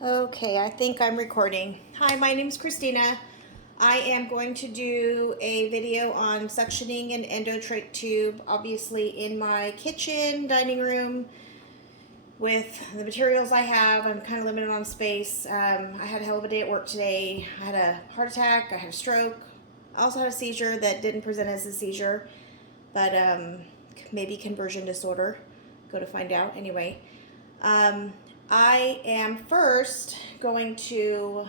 Okay, I think I'm recording. Hi, my name is Christina. I am going to do a video on suctioning an endotrach tube, obviously in my kitchen, dining room. With the materials I have, I'm kind of limited on space. I had a hell of a day at work today. I had a heart attack, I had a stroke. I also had a seizure that didn't present as a seizure, but maybe conversion disorder. Go to find out. Anyway, I am first going to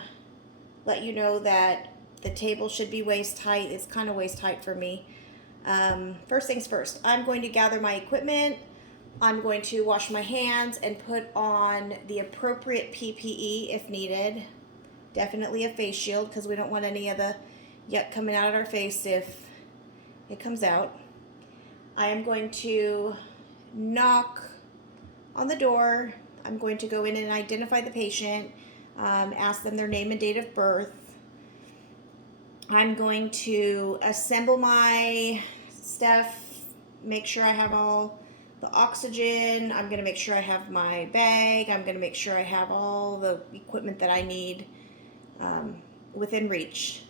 let you know that the table should be waist height. It's kind of waist height for me. First things first, I'm going to gather my equipment. I'm going to wash my hands and put on the appropriate PPE if needed. Definitely a face shield because we don't want any of the yuck coming out of our face if it comes out. I am going to knock on the door. I'm going to go in and identify the patient, ask them their name and date of birth. I'm going to assemble my stuff, make sure I have all the oxygen. I'm going to make sure I have my bag. I'm going to make sure I have all the equipment that I need within reach.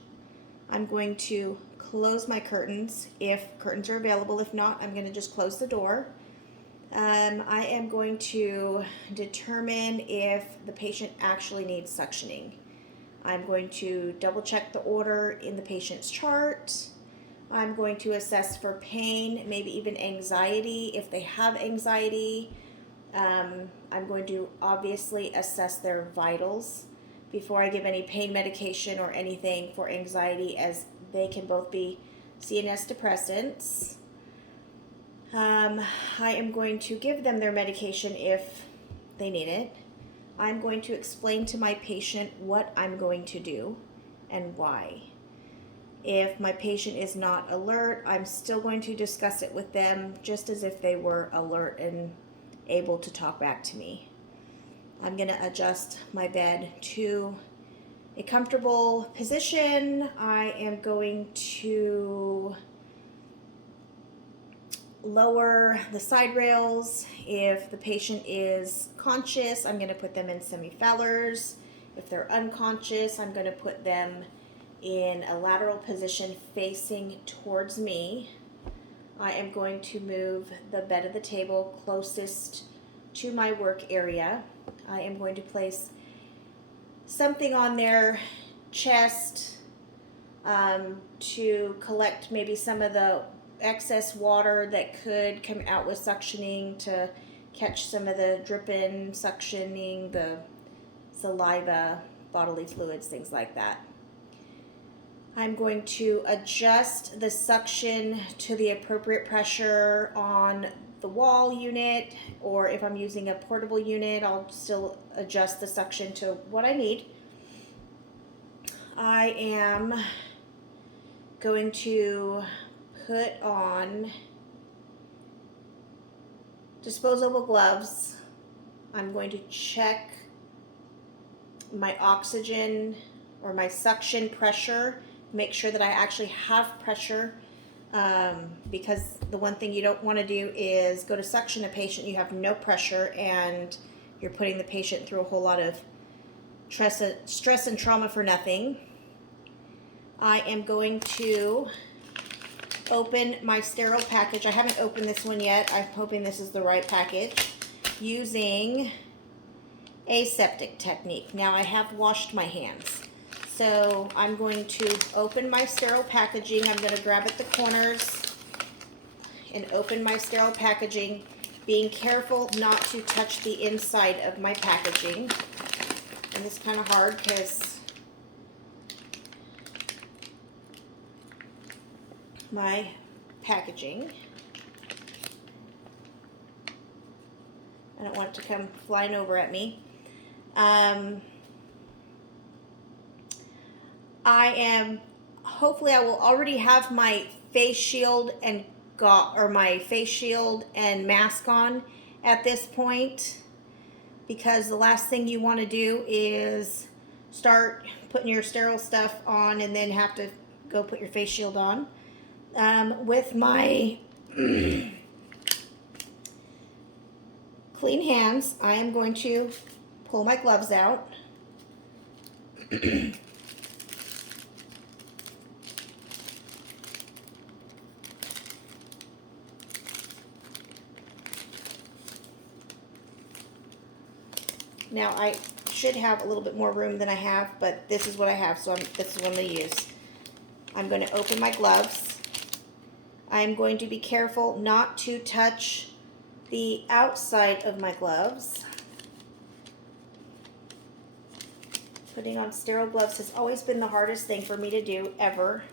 I'm going to close my curtains if curtains are available. If not, I'm going to just close the door. I am going to determine if the patient actually needs suctioning. I'm going to double check the order in the patient's chart. I'm going to assess for pain, maybe even anxiety if they have anxiety. I'm going to obviously assess their vitals before I give any pain medication or anything for anxiety, as they can both be CNS depressants. I am going to give them their medication if they need it. I'm going to explain to my patient what I'm going to do and why. If my patient is not alert, I'm still going to discuss it with them just as if they were alert and able to talk back to me. I'm going to adjust my bed to a comfortable position. I am going to lower the side rails. If the patient is conscious, I'm going to put them in semi-fellers. If they're unconscious, I'm going to put them in a lateral position facing towards me. I am going to move the bed of the table closest to my work area. I am going to place something on their chest to collect maybe some of the excess water that could come out with suctioning, to catch some of the dripping, suctioning, the saliva, bodily fluids, things like that. I'm going to adjust the suction to the appropriate pressure on the wall unit, or if I'm using a portable unit, I'll still adjust the suction to what I need. I am going to put on disposable gloves. I'm going to check my oxygen or my suction pressure, make sure that I actually have pressure, because the one thing you don't want to do is go to suction a patient, you have no pressure, and you're putting the patient through a whole lot of stress and trauma for nothing. I am going to open my sterile package. I haven't opened this one yet. I'm hoping this is the right package, using aseptic technique. Now, I have washed my hands, so I'm going to open my sterile packaging. I'm going to grab at the corners and open my sterile packaging, being careful not to touch the inside of my packaging. And it's kind of hard because my packaging, I don't want it to come flying over at me. Hopefully I will already have my face shield and mask on at this point, because the last thing you want to do is start putting your sterile stuff on and then have to go put your face shield on. With my clean hands, I am going to pull my gloves out. Now I should have a little bit more room than I have, but this is what I have, so this is what I'm going to use. I'm going to open my gloves. I'm going to be careful not to touch the outside of my gloves. Putting on sterile gloves has always been the hardest thing for me to do ever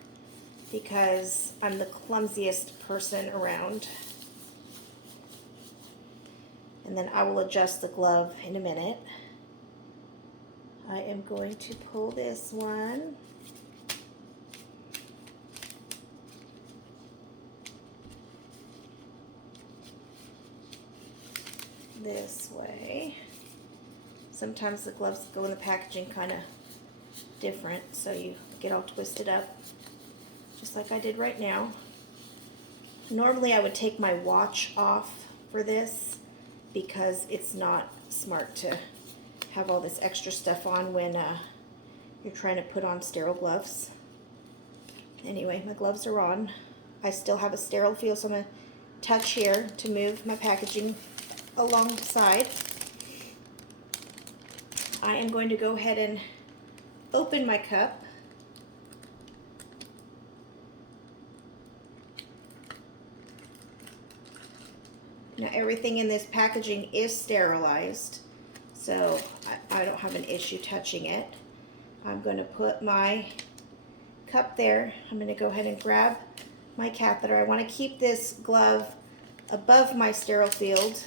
because I'm the clumsiest person around. And then I will adjust the glove in a minute. I am going to pull this one. This way. Sometimes the gloves go in the packaging kind of different, so you get all twisted up, just like I did right now. Normally I would take my watch off for this because it's not smart to have all this extra stuff on when you're trying to put on sterile gloves. Anyway, my gloves are on. I still have a sterile feel, so I'm going to touch here to move my packaging alongside. I am going to go ahead and open my cup. Now everything in this packaging is sterilized, so I don't have an issue touching it. I'm going to put my cup there. I'm going to go ahead and grab my catheter. I want to keep this glove above my sterile field.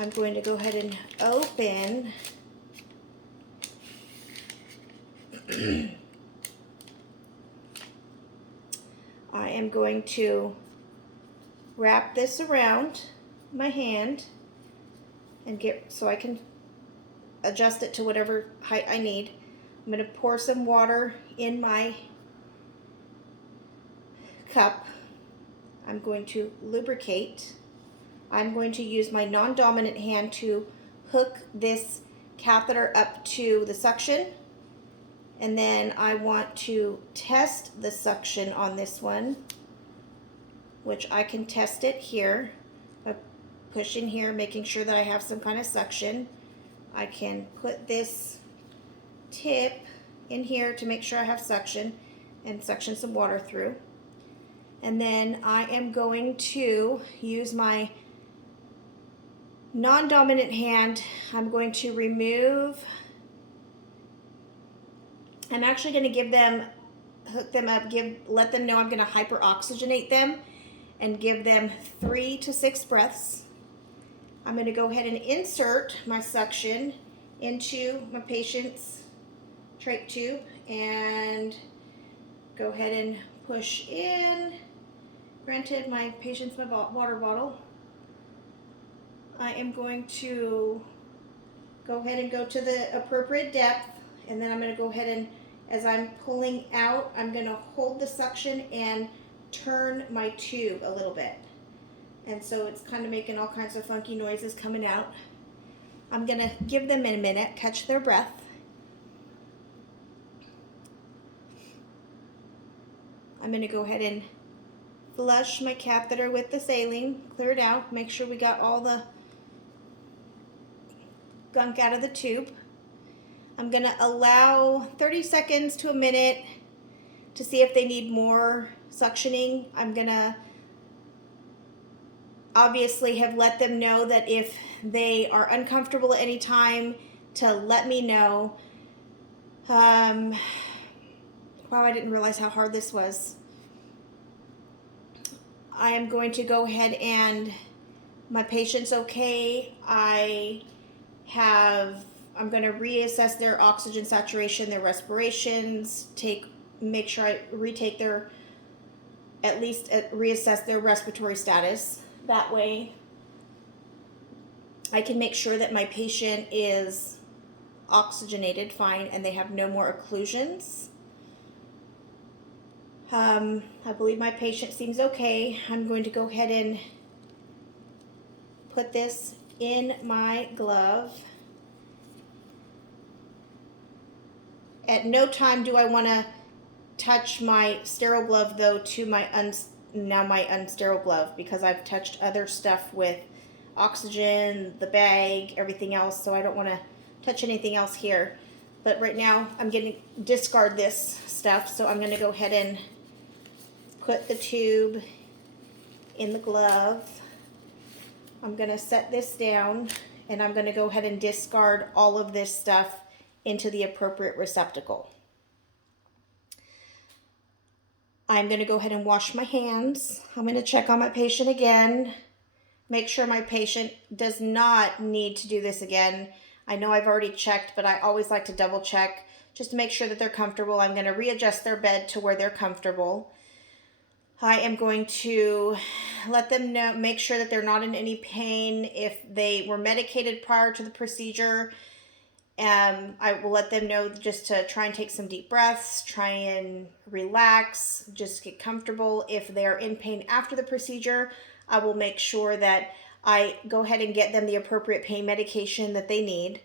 I'm going to go ahead and open I am going to wrap this around my hand and get so I can adjust it to whatever height I need. I'm going to pour some water in my cup. I'm going to lubricate. I'm going to use my non-dominant hand to hook this catheter up to the suction, and then I want to test the suction on this one, which I can test it here by pushing here, making sure that I have some kind of suction. I can put this tip in here to make sure I have suction and suction some water through. And then I am going to use my non-dominant hand. I'm going to remove, I'm actually going to give them, hook them up, let them know I'm going to hyperoxygenate them and give them 3 to 6 breaths. I'm going to go ahead and insert my suction into my patient's trach tube and go ahead and push in. Granted, my patient's my water bottle. I am going to go ahead and go to the appropriate depth, and then I'm going to go ahead and, as I'm pulling out, I'm going to hold the suction and turn my tube a little bit. And so it's kind of making all kinds of funky noises coming out. I'm going to give them a minute, catch their breath. I'm going to go ahead and flush my catheter with the saline, clear it out, make sure we got all the gunk out of the tube. I'm going to allow 30 seconds to a minute to see if they need more suctioning. I'm going to obviously have let them know that if they are uncomfortable at any time to let me know. Wow, I didn't realize how hard this was. I am going to go ahead and my patient's okay. I'm going to reassess their oxygen saturation, their respirations, make sure I retake their, at least reassess their respiratory status. That way I can make sure that my patient is oxygenated fine and they have no more occlusions. I believe my patient seems okay. I'm going to go ahead and put this in my glove. At no time do I want to touch my sterile glove though to my unsterile glove, because I've touched other stuff with oxygen, the bag, everything else, so I don't want to touch anything else here. But right now I'm going to discard this stuff, so I'm going to go ahead and put the tube in the glove. I'm going to set this down, and I'm going to go ahead and discard all of this stuff into the appropriate receptacle. I'm going to go ahead and wash my hands. I'm going to check on my patient again. Make sure my patient does not need to do this again. I know I've already checked, but I always like to double check just to make sure that they're comfortable. I'm going to readjust their bed to where they're comfortable. I am going to let them know, make sure that they're not in any pain. If they were medicated prior to the procedure, I will let them know just to try and take some deep breaths, try and relax, just get comfortable. If they're in pain after the procedure, I will make sure that I go ahead and get them the appropriate pain medication that they need,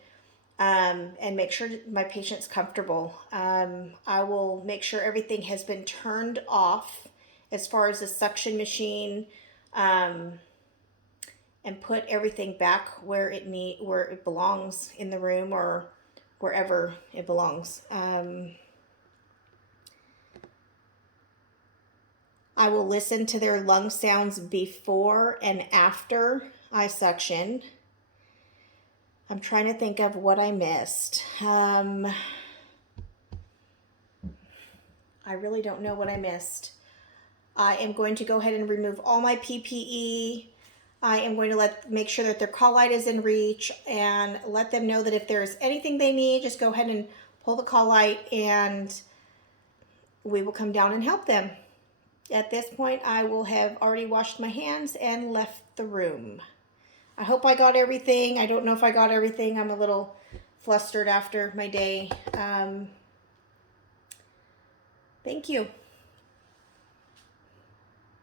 and make sure my patient's comfortable. I will make sure everything has been turned off as far as the suction machine, and put everything back where it belongs in the room or wherever it belongs. I will listen to their lung sounds before and after I suction. I'm trying to think of what I missed. I really don't know what I missed. I am going to go ahead and remove all my PPE. I am going to make sure that their call light is in reach, and let them know that if there's anything they need, just go ahead and pull the call light and we will come down and help them. At this point, I will have already washed my hands and left the room. I hope I got everything. I don't know if I got everything. I'm a little flustered after my day. Thank you.